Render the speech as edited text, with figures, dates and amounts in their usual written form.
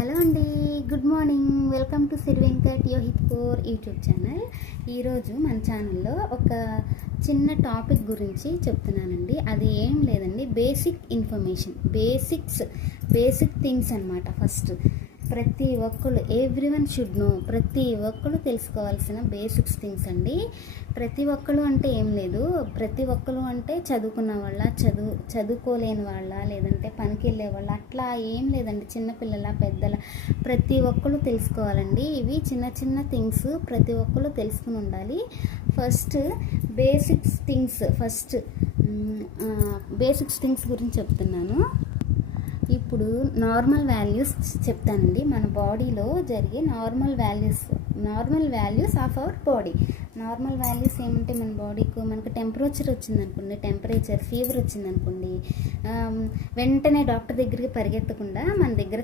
Hello అండి, good morning. Welcome to Siri Venkat Yohit core YouTube channel. ఈరోజు మన ఛానల్లో ఒక చిన్న టాపిక్ గురించి చెప్తున్నానండి. అది ఏం లేదండి, బేసిక్ ఇన్ఫర్మేషన్, బేసిక్ థింగ్స్ అన్నమాట. ఫస్ట్ ప్రతి ఒక్కరు ఎవ్రీవన్ షుడ్ నో, ప్రతి ఒక్కరు తెలుసుకోవాల్సిన బేసిక్స్ థింగ్స్ అండి. ప్రతి ఒక్కరు అంటే ఏం లేదు, ప్రతి ఒక్కరు అంటే చదువుకున్న వాళ్ళ, చదువుకోలేని వాళ్ళ, లేదంటే పనికి వెళ్ళే వాళ్ళ, అట్లా ఏం లేదండి. చిన్నపిల్లల, పెద్దల, ప్రతి ఒక్కరు తెలుసుకోవాలండి. ఇవి చిన్న చిన్న థింగ్స్ ప్రతి ఒక్కరు తెలుసుకుని ఉండాలి. ఫస్ట్ బేసిక్స్ థింగ్స్ గురించి చెప్తున్నాను. ఇప్పుడు నార్మల్ వాల్యూస్ చెప్తానండి. మన బాడీలో జరిగే normal values of our body. Normal values ఏమంటే, మన బాడీకి మనకు టెంపరేచర్ వచ్చిందనుకోండి, ఫీవర్ వచ్చిందనుకోండి, వెంటనే డాక్టర్ దగ్గరికి పరిగెత్తకుండా మన దగ్గర